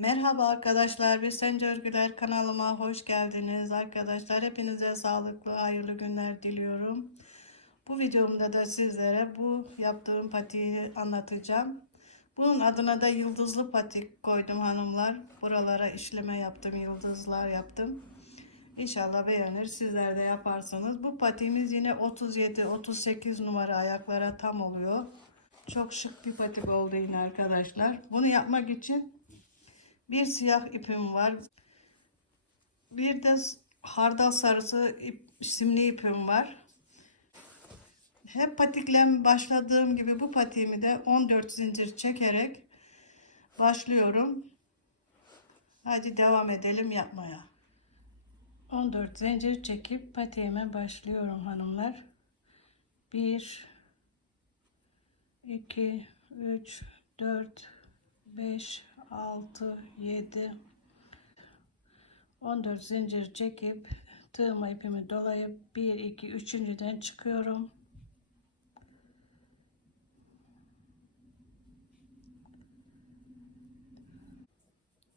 Merhaba arkadaşlar, biz Sence Örgüler kanalıma hoş geldiniz. Arkadaşlar hepinize sağlıklı, hayırlı günler diliyorum. Bu videomda da sizlere bu yaptığım patiği anlatacağım. Bunun adına da yıldızlı patik koydum hanımlar. Buralara işleme yaptım, yıldızlar yaptım. İnşallah beğenir, sizler de yaparsınız. Bu patiğimiz yine 37-38 numara ayaklara tam oluyor. Çok şık bir patik oldu yine arkadaşlar. Bunu yapmak için bir siyah ipim var. Bir de hardal sarısı ip, simli ipim var. Hep patikle başladığım gibi bu patiğimi de 14 zincir çekerek başlıyorum. Hadi devam edelim yapmaya. 14 zincir çekip patiğime başlıyorum hanımlar. 1 2 3 4 5 6 7 14 zincir çekip tığıma ipimi dolayıp 1 2 üçüncüden çıkıyorum.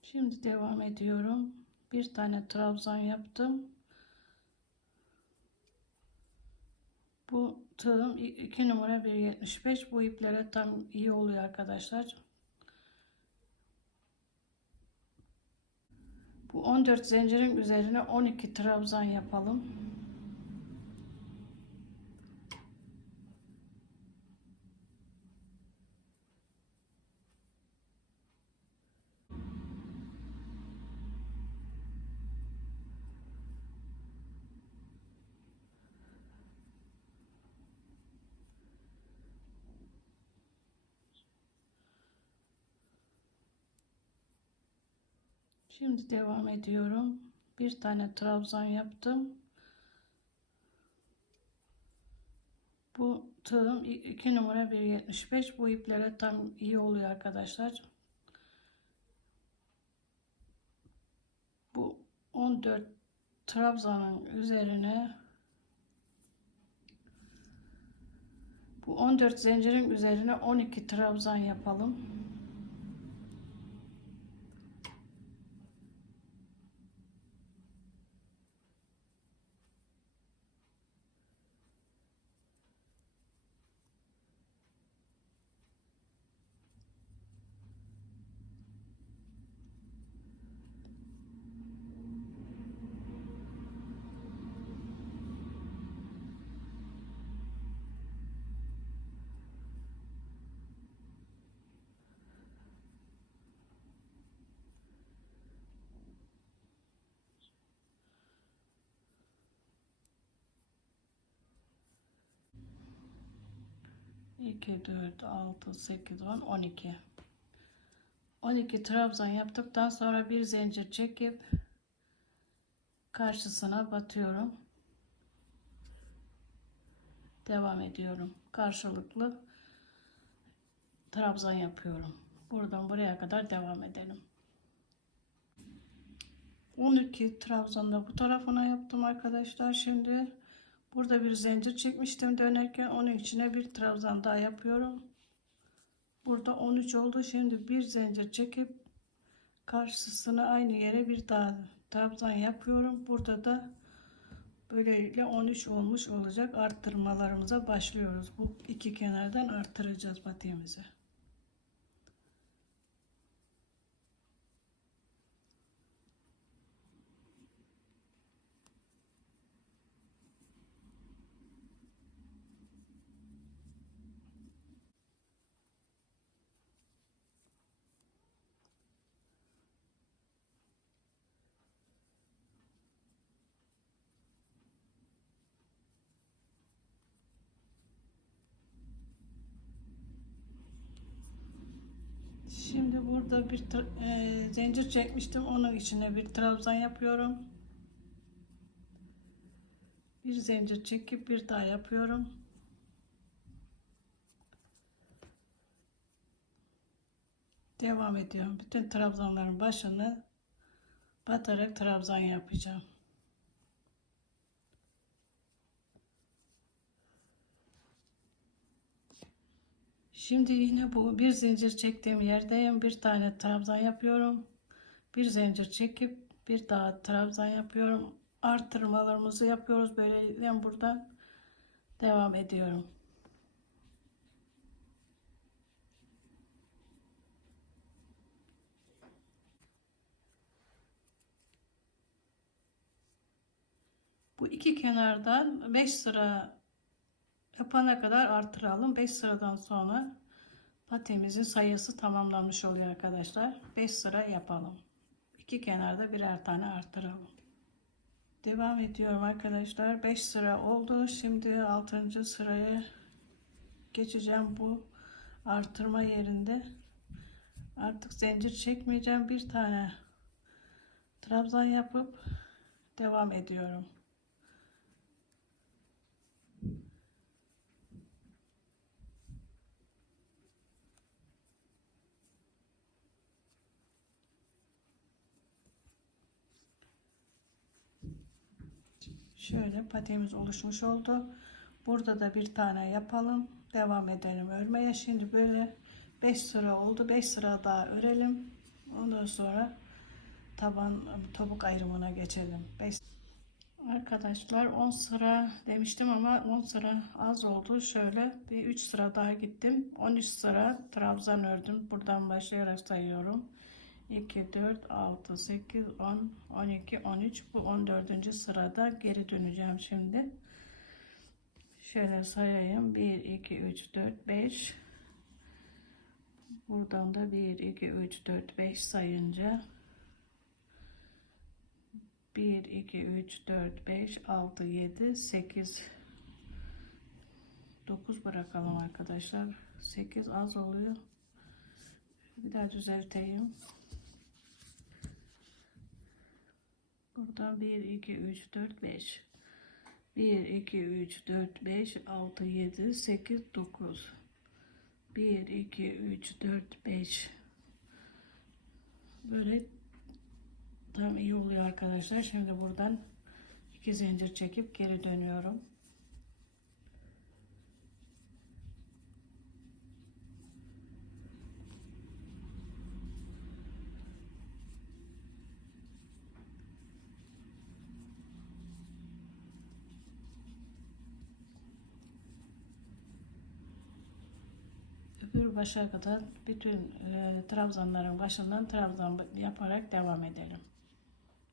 Şimdi devam ediyorum. Bir tane trabzan yaptım. Bu tığım 2 numara 1.75 bu iplere tam iyi oluyor arkadaşlar. Bu 14 zincirin üzerine 12 trabzan yapalım. Şimdi devam ediyorum. Bir tane trabzan yaptım. Bu tığım 2 numara 1.75. Bu iplere tam iyi oluyor arkadaşlar. Bu 14 trabzanın üzerine bu 14 zincirin üzerine 12 trabzan yapalım. İki, dört, altı, sekiz, on, on iki. 12 trabzan yaptıktan sonra bir zincir çekip karşısına batıyorum. Devam ediyorum. Karşılıklı trabzan yapıyorum. Buradan buraya kadar devam edelim. 12 trabzanı bu tarafına yaptım arkadaşlar. Şimdi burada bir zincir çekmiştim dönerken onun içine bir trabzan daha yapıyorum. Burada 13 oldu. Şimdi bir zincir çekip karşısına aynı yere bir daha trabzan yapıyorum. Burada da böylelikle 13 olmuş olacak. Arttırmalarımıza başlıyoruz. Bu iki kenardan arttıracağız patiğimizi. Şimdi burada bir e, zincir çekmiştim. Onun içine bir trabzan yapıyorum. Bir zincir çekip bir daha yapıyorum. Devam ediyorum. Bütün trabzanların başını batarak trabzan yapacağım. Şimdi yine bu bir zincir çektiğim yerdeyim. Bir tane trabzan yapıyorum. bir zincir çekip bir daha trabzan yapıyorum. Artırmalarımızı yapıyoruz. Böylelikle buradan devam ediyorum. Bu iki kenardan 5 sıra yapana kadar artıralım. 5 sıradan sonra patemizin sayısı tamamlanmış oluyor arkadaşlar. 5 sıra yapalım. İki kenarda birer tane artıralım. Devam ediyorum arkadaşlar. 5 sıra oldu. Şimdi 6. sıraya geçeceğim bu artırma yerinde. Artık zincir çekmeyeceğim. Bir tane trabzan yapıp devam ediyorum. Şöyle patemiz oluşmuş oldu. Burada da bir tane yapalım. Devam edelim örmeye. Şimdi böyle 5 sıra oldu. 5 sıra daha örelim. Ondan sonra taban topuk ayrımına geçelim. 5 Arkadaşlar 10 sıra demiştim ama 10 sıra az oldu. Şöyle bir 3 sıra daha gittim. 13 sıra trabzan ördüm. Buradan başlayarak sayıyorum. 2, 4, 6, 8, 10, 12, 13. Bu 14. sırada geri döneceğim şimdi. Şöyle sayayım. 1, 2, 3, 4, 5. Buradan da 1, 2, 3, 4, 5 sayınca 1, 2, 3, 4, 5, 6, 7, 8, 9 bırakalım arkadaşlar. 8 az oluyor. Bir daha düzelteyim. Buradan 1, 2, 3, 4, 5. 1, 2, 3, 4, 5, 6, 7, 8, 9. 1, 2, 3, 4, 5. Böyle tam iyi oluyor arkadaşlar. Şimdi buradan iki zincir çekip geri dönüyorum. Başa kadar bütün e, trabzanların başından trabzan yaparak devam edelim.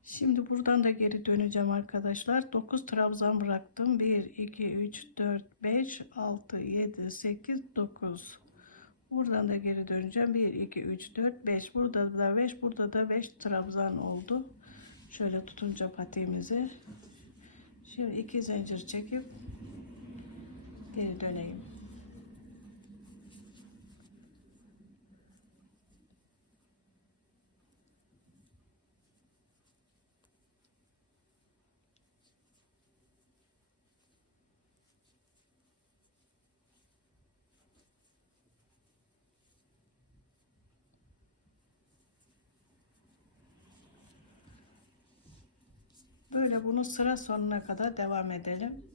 Şimdi buradan da geri döneceğim arkadaşlar. 9 trabzan bıraktım. 1, 2, 3, 4, 5, 6, 7, 8, 9. Buradan da geri döneceğim. 1, 2, 3, 4, 5. Burada da 5, burada da 5 trabzan oldu. Şöyle tutunca patiğimizi. Şimdi iki zincir çekip geri döneyim. Böyle bunu sıra sonuna kadar devam edelim.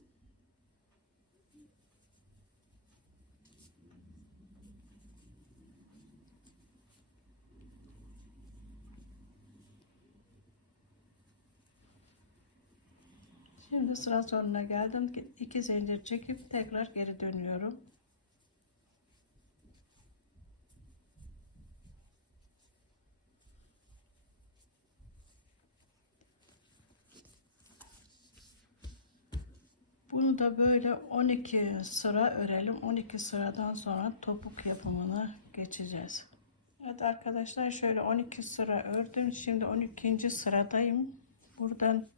Şimdi sıra sonuna geldim. İki zincir çekip tekrar geri dönüyorum. Da böyle 12 sıra örelim. 12 sıradan sonra topuk yapımına geçeceğiz. Evet arkadaşlar şöyle 12 sıra ördüm. Şimdi 12. sıradayım. Buradan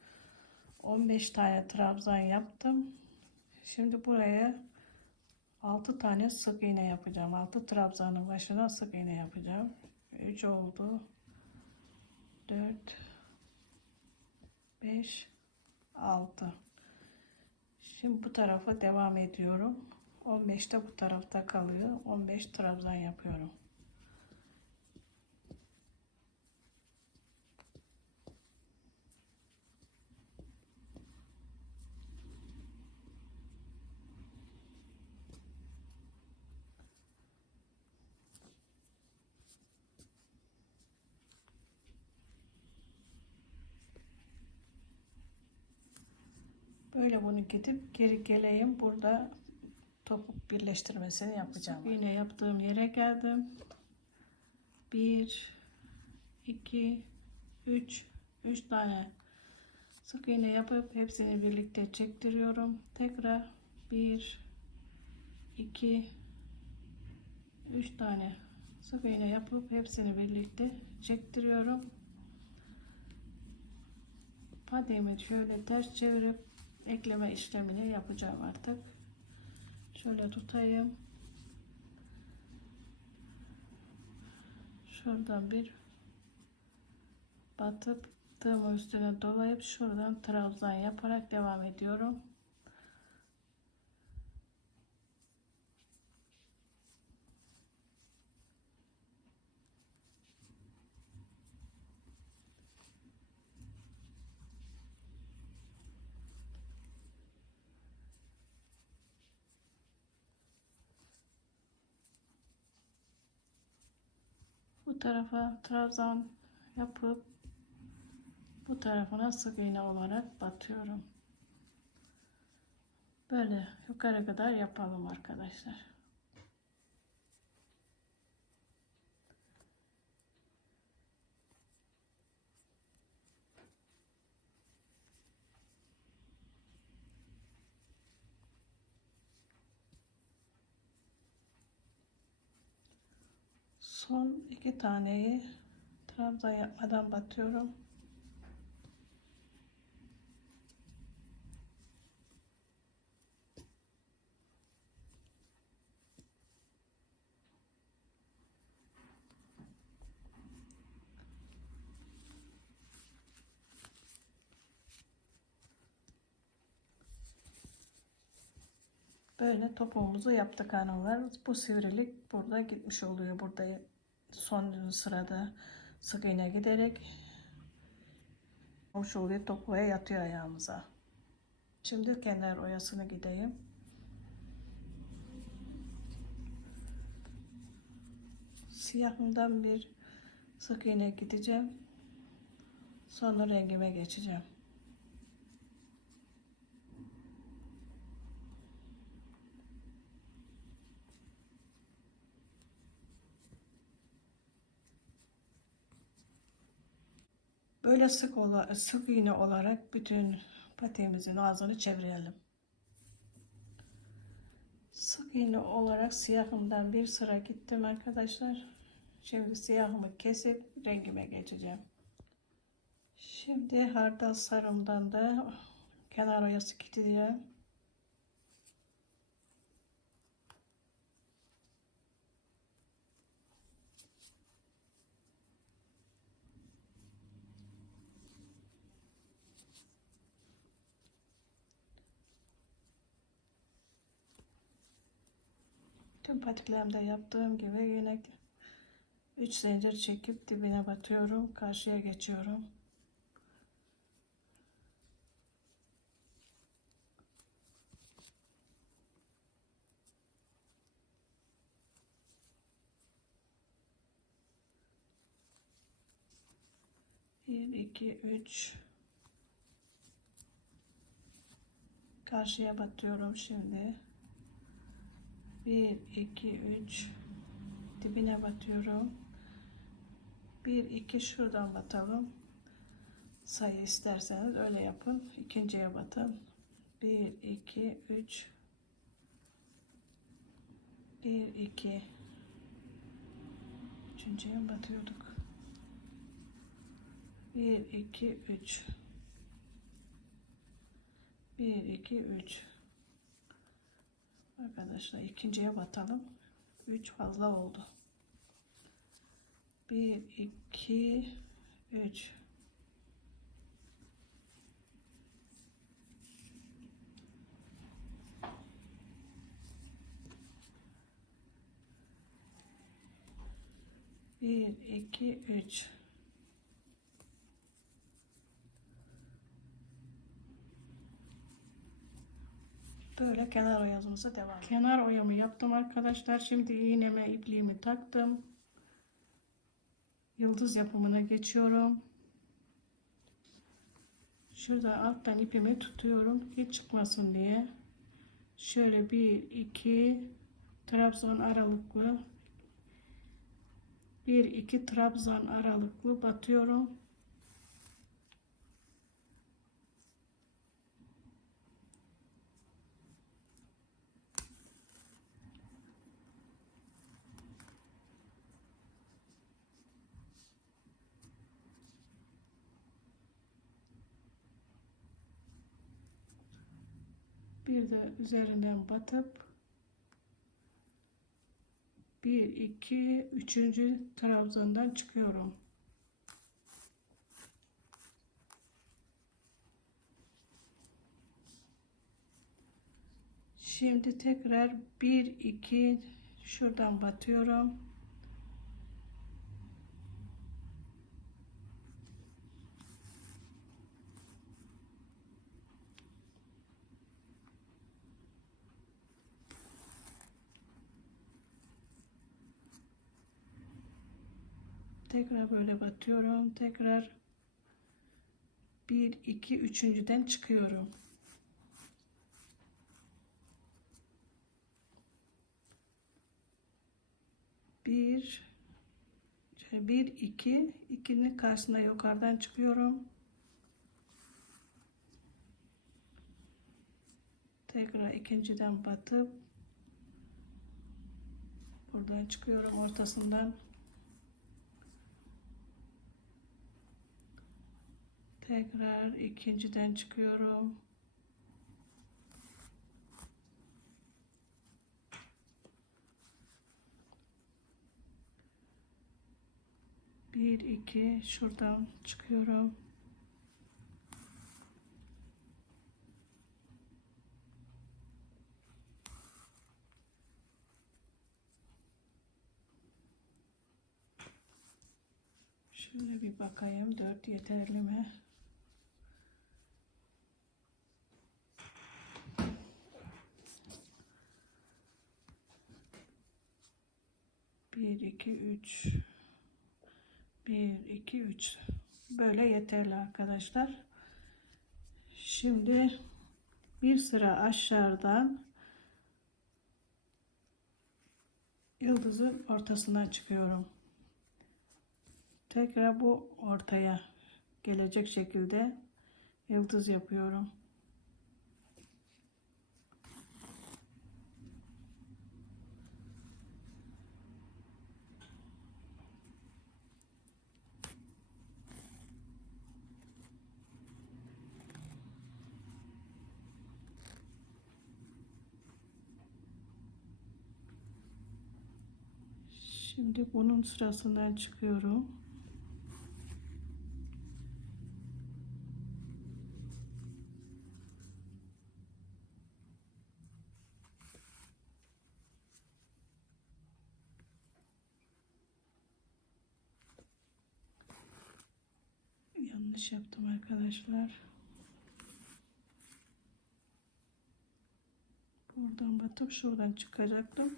15 tane trabzan yaptım. Şimdi buraya 6 tane sık iğne yapacağım. 6 trabzanın başına sık iğne yapacağım. 3 oldu. 4 5 6 Şimdi bu tarafa devam ediyorum. 15 de bu tarafta kalıyor. 15 trabzan yapıyorum. Şöyle bunu gidip geri geleyim. Burada topuk birleştirmesini yapacağım. İğne yaptığım yere geldim. 1 2 3 3 tane sık iğne yapıp hepsini birlikte çektiriyorum. Tekrar 1 2 3 tane sık iğne yapıp hepsini birlikte çektiriyorum. Patiğimi şöyle ters çevirip ekleme işlemini yapacağım artık. Şöyle tutayım. Şuradan bir batıp tığımı üstüne dolayıp şuradan trabzan yaparak devam ediyorum. Tarafa trabzan yapıp bu tarafına sık iğne olarak batıyorum. Böyle yukarı kadar yapalım arkadaşlar. Son iki taneyi trabzan yapmadan batıyorum. Böyle topuğumuzu yaptık hanımlar. Bu sivrilik burada gitmiş oluyor. Burada son sırada sık iğne giderek oluyor. Topuğa yatıyor ayağımıza. Şimdi kenar oyasını gideyim. Siyahımdan bir sık iğne gideceğim. Sonra rengime geçeceğim. Böyle sık ola, sık iğne olarak bütün patiğimizin ağzını çevirelim. Sık iğne olarak siyahımdan bir sıra gittim arkadaşlar. Şimdi siyahımı kesip rengime geçeceğim. Şimdi hardal sarımdan da kenar oyası gideceğim. Tüm patiklerimde yaptığım gibi yine 3 zincir çekip dibine batıyorum. Karşıya geçiyorum. Bir, iki, üç. Karşıya batıyorum şimdi. 1 2 3 dibine batıyorum. 1 2 şuradan batalım. Sayı isterseniz öyle yapın. İkinciye batın. 1 2 3 1 2 üçüncüye batıyorduk. 1 2 3 1 2 3 Arkadaşlar ikinciye batalım. 3 fazla oldu. 1 2 3 1 2 3 Böyle kenar oyamıza devam. Kenar oyamı yaptım arkadaşlar. Şimdi iğneme ipliğimi taktım. Yıldız yapımına geçiyorum. Şurada alttan ipimi tutuyorum hiç çıkmasın diye. Şöyle bir iki trabzan aralıklı bir iki trabzan aralıklı batıyorum. Bir de üzerinden batıp bir iki üçüncü trabzandan çıkıyorum. Şimdi tekrar bir iki şuradan batıyorum. Tekrar böyle batıyorum. Tekrar bir iki üçüncüden çıkıyorum. Bir bir iki ikinin karşısına yukarıdan çıkıyorum. Tekrar ikinciden batıp buradan çıkıyorum ortasından. Tekrar ikinciden çıkıyorum. Bir, iki, şuradan çıkıyorum. Şöyle bir bakayım. Dört yeterli mi? 3 1 2 3 böyle yeterli arkadaşlar. Şimdi bir sıra aşağıdan yıldızın ortasına çıkıyorum. Tekrar bu ortaya gelecek şekilde yıldız yapıyorum. Bunun sırasından çıkıyorum. Yanlış yaptım arkadaşlar. Buradan batıp şuradan çıkacaktım.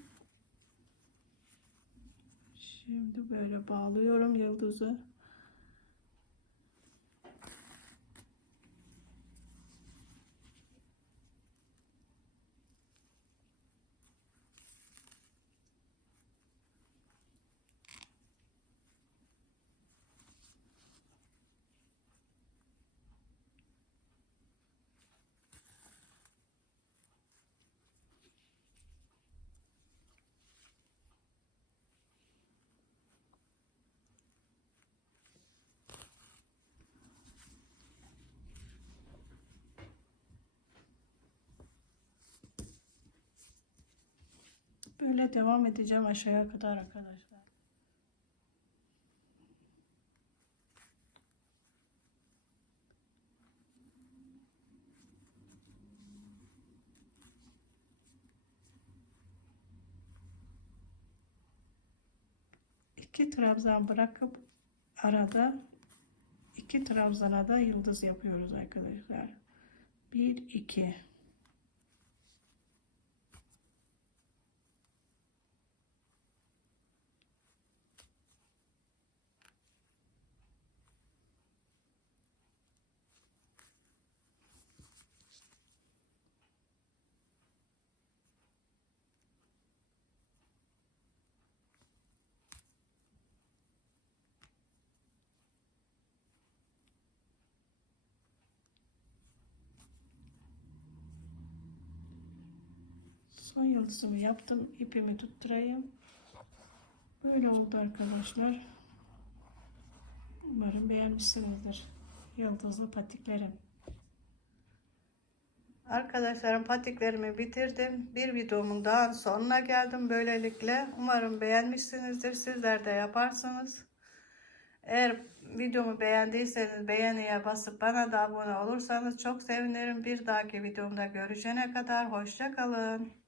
Şimdi böyle bağlıyorum yıldızı. Böyle devam edeceğim aşağıya kadar arkadaşlar. İki trabzan bırakıp arada iki trabzana da yıldız yapıyoruz arkadaşlar. Bir iki. Son yıldızımı yaptım. ipimi tutturayım. Böyle oldu arkadaşlar. Umarım beğenmişsinizdir. Yıldızlı patiklerim. Arkadaşlarım patiklerimi bitirdim. Bir videomun daha sonuna geldim böylelikle. Umarım beğenmişsinizdir. Sizler de yaparsınız. Eğer videomu beğendiyseniz beğeniye basıp bana da abone olursanız çok sevinirim. Bir dahaki videomda görüşene kadar hoşça kalın.